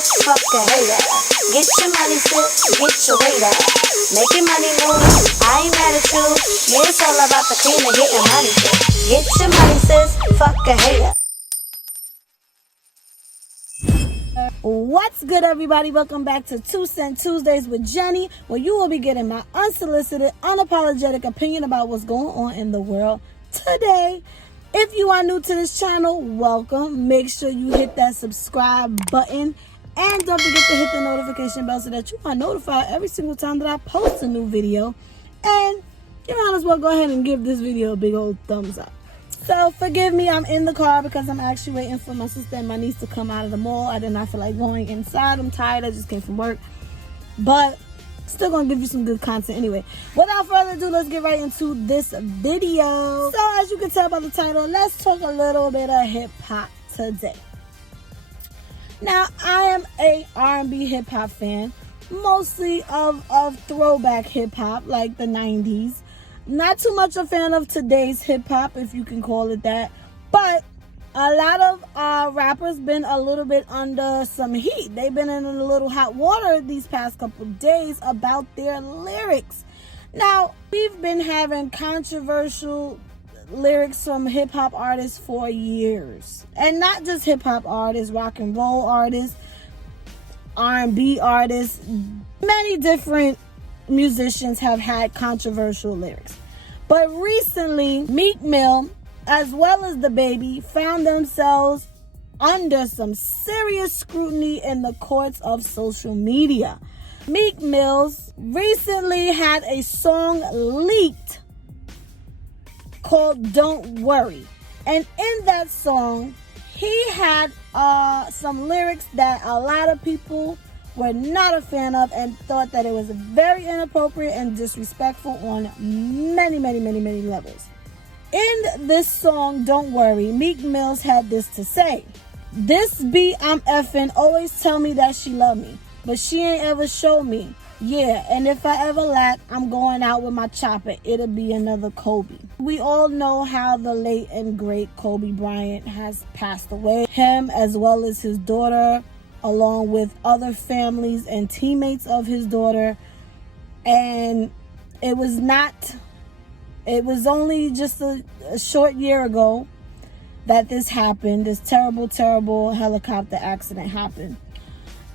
sis, fuck a hater. Get your money, sis, get your weight up. Make your money move, I ain't mad at you. Yeah, it's all about the cream and getting money, sis. Get your money, sis, fuck a hater. What's good, everybody? Welcome back to 2 Cent Tuesdays with Jenny, where you will be getting my unsolicited, unapologetic opinion about what's going on in the world today. If you are new to this channel, welcome. Make sure you hit that subscribe button and don't forget to hit the notification bell so that you are notified every single time that I post a new video. And you might as well go ahead and give this video a big old thumbs up. So forgive me, I'm in the car because I'm actually waiting for my sister and my niece to come out of the mall. I did not feel like going inside. I'm tired. I just came from work. But still gonna give you some good content anyway. Without further ado, let's get right into this video. So as you can tell by the title, let's talk a little bit of hip hop today. Now, I am a R&B hip hop fan, mostly of throwback hip hop like the 90s. Not too much a fan of today's hip hop, if you can call it that. But a lot of rappers been a little bit under some heat. They've been in a little hot water these past couple days about their lyrics. Now, we've been having controversial lyrics from hip hop artists for years. And not just hip hop artists, rock and roll artists, R&B artists, many different musicians have had controversial lyrics. But recently, Meek Mill, as well as Dababy, found themselves under some serious scrutiny in the courts of social media. Meek Mill recently had a song leaked called Don't Worry. And in that song, he had some lyrics that a lot of people were not a fan of and thought that it was very inappropriate and disrespectful on many levels. In this song, Don't Worry, Meek Mill had this to say. This beat I'm effing always tell me that she love me, but she ain't ever show me. Yeah, and if I ever lack, I'm going out with my chopper. It'll be another Kobe. We all know how the late and great Kobe Bryant has passed away. Him as well as his daughter, along with other families and teammates of his daughter. And it was only just a short year ago that this happened. This terrible helicopter accident happened.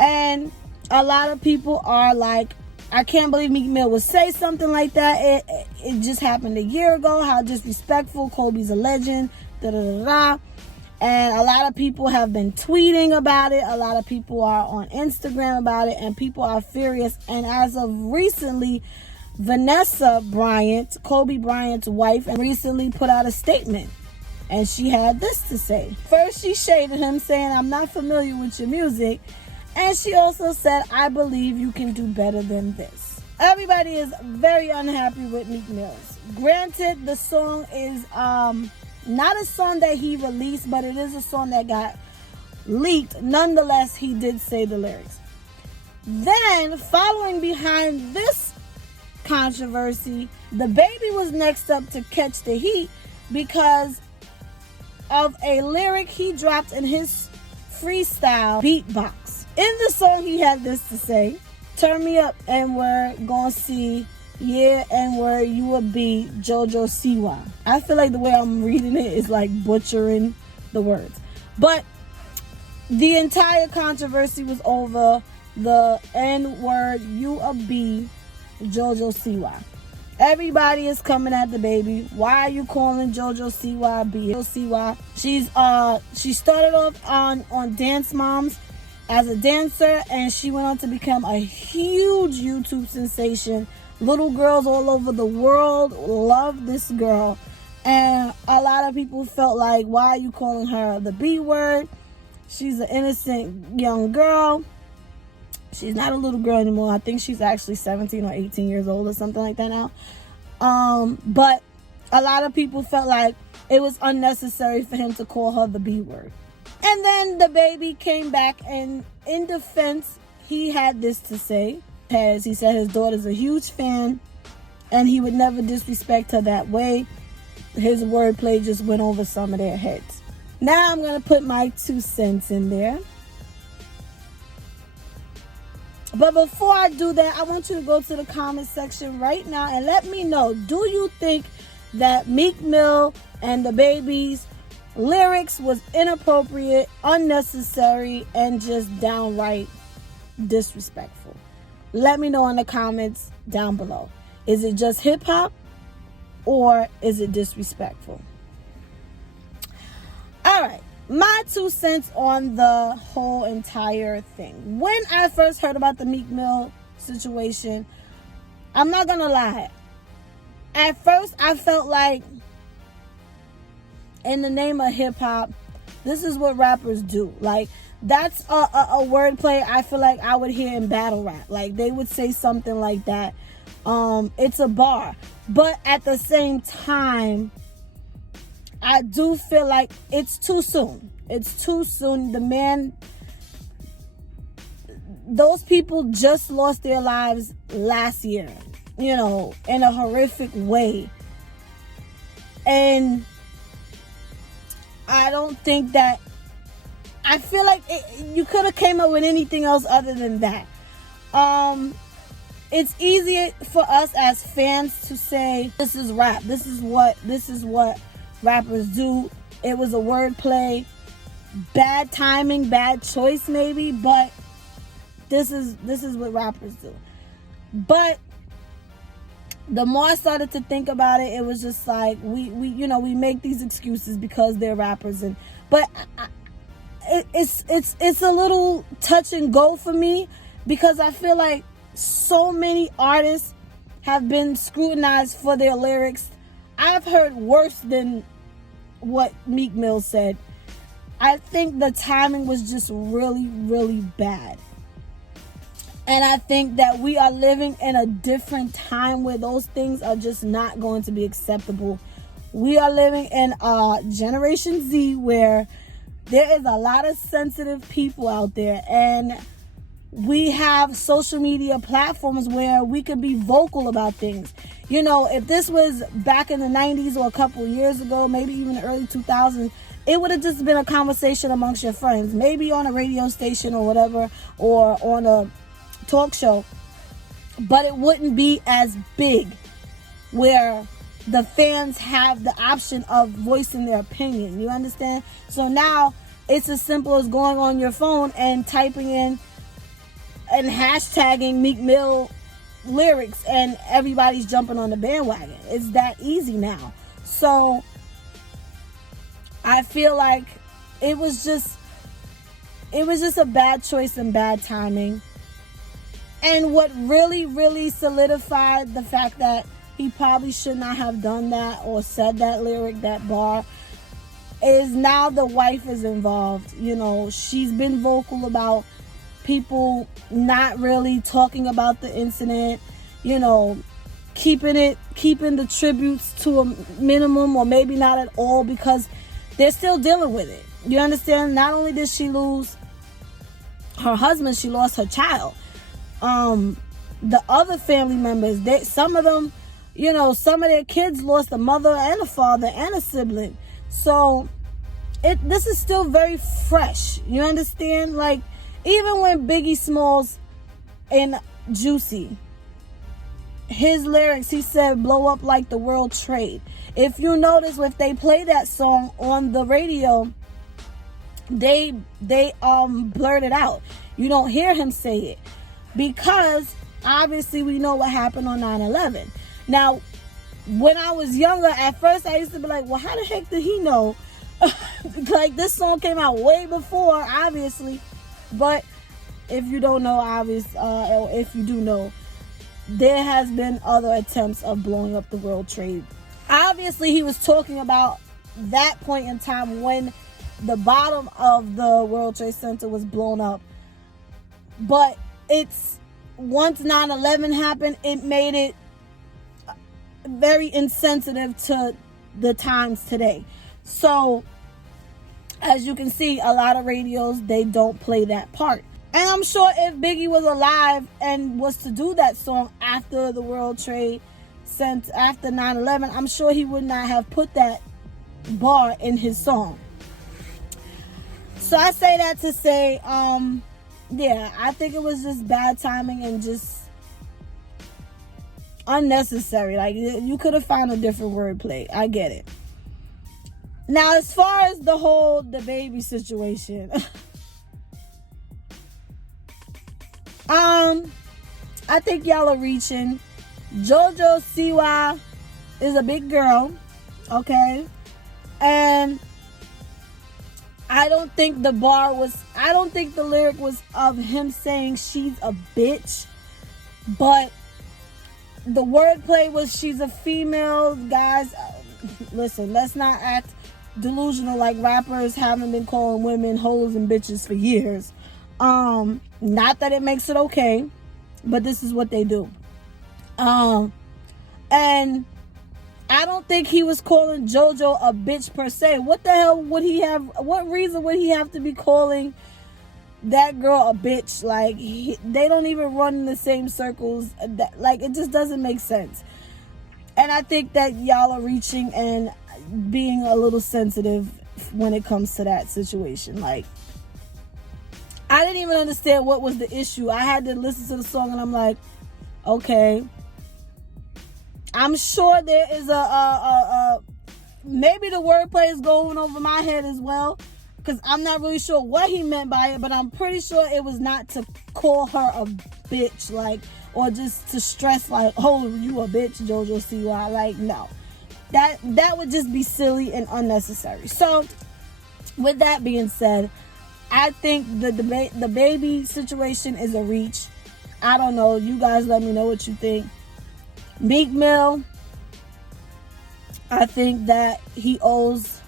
And a lot of people are like, I can't believe Meek Mill would say something like that. It just happened a year ago. How disrespectful. Kobe's a legend. And a lot of people have been tweeting about it. A lot of people are on Instagram about it. And people are furious. And as of recently, Vanessa Bryant, Kobe Bryant's wife, recently put out a statement. And she had this to say. First, she shaded him, saying, I'm not familiar with your music. And she also said, I believe you can do better than this. Everybody is very unhappy with Meek Mill. Granted, the song is not a song that he released, but it is a song that got leaked. Nonetheless, he did say the lyrics. Then, following behind this controversy, Dababy was next up to catch the heat because of a lyric he dropped in his freestyle beatbox. In the song, he had this to say, turn me up and we're gonna see, yeah, and where you would be Jojo Siwa. I feel like the way I'm reading it is like butchering the words. But the entire controversy was over the N-word, you a B, Jojo Siwa. Everybody is coming at Dababy. Why are you calling Jojo Siwa B? Siwa. She started off on Dance Moms as a dancer, and she went on to become a huge YouTube sensation. Little girls all over the world love this girl. And a lot of people felt like, why are you calling her the B word? She's an innocent young girl. She's not a little girl anymore. I think she's actually 17 or 18 years old or something like that now. But a lot of people felt like it was unnecessary for him to call her the B word. And then Dababy came back, and in defense, he had this to say. He said his daughter's a huge fan and he would never disrespect her that way. His wordplay just went over some of their heads. Now I'm going to put my 2 cents in there. But before I do that, I want you to go to the comment section right now and let me know, do you think that Meek Mill and Dababy's lyrics was inappropriate, unnecessary, and just downright disrespectful? Let me know in the comments down below. Is it just hip hop or is it disrespectful? All right, my 2 cents on the whole entire thing. When I first heard about the Meek Mill situation, I'm not gonna lie. At first, I felt like, in the name of hip hop, this is what rappers do. Like, that's a wordplay I feel like I would hear in battle rap. Like, they would say something like that. It's a bar. But at the same time, I do feel like it's too soon. It's too soon. The man, those people just lost their lives last year, you know, in a horrific way. And I don't think that, I feel like you could have came up with anything else other than that. It's easier for us as fans to say, this is rap. This is what rappers do. It was a wordplay, bad timing, bad choice maybe, but this is what rappers do. But the more I started to think about it, it was just like we make these excuses because they're rappers, but it's a little touch and go for me, because I feel like so many artists have been scrutinized for their lyrics. I've heard worse than what Meek Mill said. I think the timing was just really, really bad. And I think that we are living in a different time where those things are just not going to be acceptable. We are living in Generation Z, where there is a lot of sensitive people out there, and we have social media platforms where we could be vocal about things. You know, if this was back in the 90s or a couple of years ago, maybe even the early 2000s, it would have just been a conversation amongst your friends, maybe on a radio station or whatever, or on a talk show, but it wouldn't be as big, where the fans have the option of voicing their opinion. You understand? So now it's as simple as going on your phone and typing in and hashtagging Meek Mill lyrics, and everybody's jumping on the bandwagon. It's that easy now. So I feel like it was just a bad choice and bad timing. And what really, really solidified the fact that he probably should not have done that or said that lyric, that bar, is now the wife is involved. You know, she's been vocal about people not really talking about the incident, you know, keeping the tributes to a minimum, or maybe not at all, because they're still dealing with it. You understand? Not only did she lose her husband, she lost her child. The other family members, some of them, you know, some of their kids lost a mother and a father and a sibling. So this is still very fresh. You understand? Like, even when Biggie Smalls in Juicy, his lyrics, he said, blow up like the World Trade. If you notice, if they play that song on the radio, they blurt it out. You don't hear him say it, because obviously we know what happened on 9/11. Now, when I was younger, at first I used to be like, well, how the heck did he know? Like, this song came out way before, obviously. But if you don't know, or if you do know, there has been other attempts of blowing up the World Trade. Obviously, he was talking about that point in time when the bottom of the World Trade Center was blown up. But once 9/11 happened, it made it very insensitive to the times today. So, as you can see, a lot of radios, they don't play that part. And I'm sure if Biggie was alive and was to do that song after the World Trade Center, after 9/11, I'm sure he would not have put that bar in his song. So I say that to say, yeah, I think it was just bad timing and just unnecessary. Like, you could have found a different wordplay. I get it. Now, as far as the whole Dababy situation, I think y'all are reaching. JoJo Siwa is a big girl, okay? And I don't think the lyric was of him saying she's a bitch, but the wordplay was she's a female. Guys, listen, let's not act delusional like rappers haven't been calling women hoes and bitches for years. Not that it makes it okay, but this is what they do. And I don't think he was calling JoJo a bitch per se. What the hell would he have? What reason would he have to be calling that girl a bitch? Like, they don't even run in the same circles. Like, it just doesn't make sense. And I think that y'all are reaching and being a little sensitive when it comes to that situation. Like, I didn't even understand what was the issue. I had to listen to the song and I'm like, okay. I'm sure there is maybe the wordplay is going over my head as well, because I'm not really sure what he meant by it, but I'm pretty sure it was not to call her a bitch, like, or just to stress like, oh, you a bitch, JoJo Siwa. Like, no. That would just be silly and unnecessary. So, with that being said, I think the baby situation is a reach. I don't know. You guys let me know what you think. Meek Mill, I think that he owes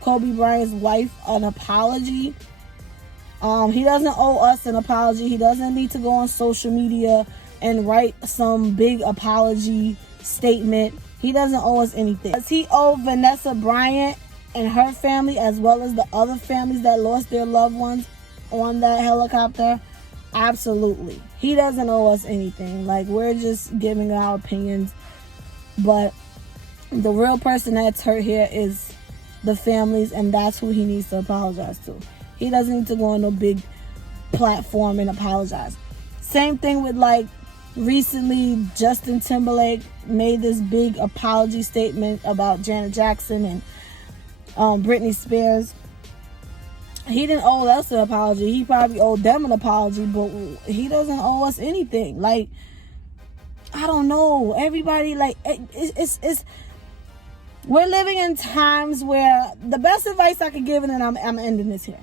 Kobe Bryant's wife an apology. He doesn't owe us an apology. He doesn't need to go on social media and write some big apology statement. He doesn't owe us anything. Does he owe Vanessa Bryant and her family, as well as the other families that lost their loved ones on that helicopter? Absolutely. He doesn't owe us anything. Like, we're just giving our opinions. But the real person that's hurt here is the families, and that's who he needs to apologize to. He doesn't need to go on no big platform and apologize. Same thing with, like, recently Justin Timberlake made this big apology statement about Janet Jackson and Britney Spears. He didn't owe us an apology. He probably owed them an apology, but he doesn't owe us anything. Like, I don't know. Everybody, like, it's we're living in times where the best advice I could give, and then I'm ending this here.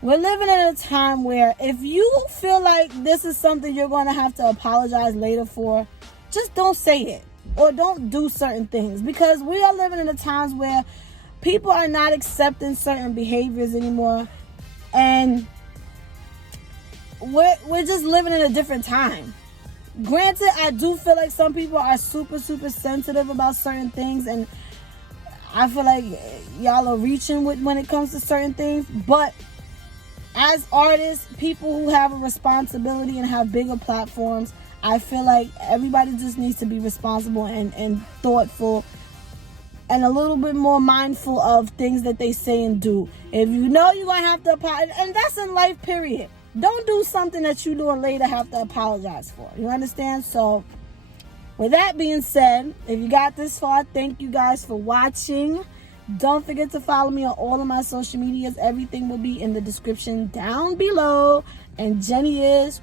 We're living in a time where if you feel like this is something you're going to have to apologize later for, just don't say it or don't do certain things, because we are living in a times where people are not accepting certain behaviors anymore, and we're just living in a different time. Granted, I do feel like some people are super, super sensitive about certain things, and I feel like y'all are reaching when it comes to certain things, but as artists, people who have a responsibility and have bigger platforms, I feel like everybody just needs to be responsible and thoughtful and a little bit more mindful of things that they say and do. If you know you're going to have to apologize, and that's in life, period. Don't do something that you do and later have to apologize for. You understand? So, with that being said, if you got this far, thank you guys for watching. Don't forget to follow me on all of my social medias. Everything will be in the description down below. And Jenny is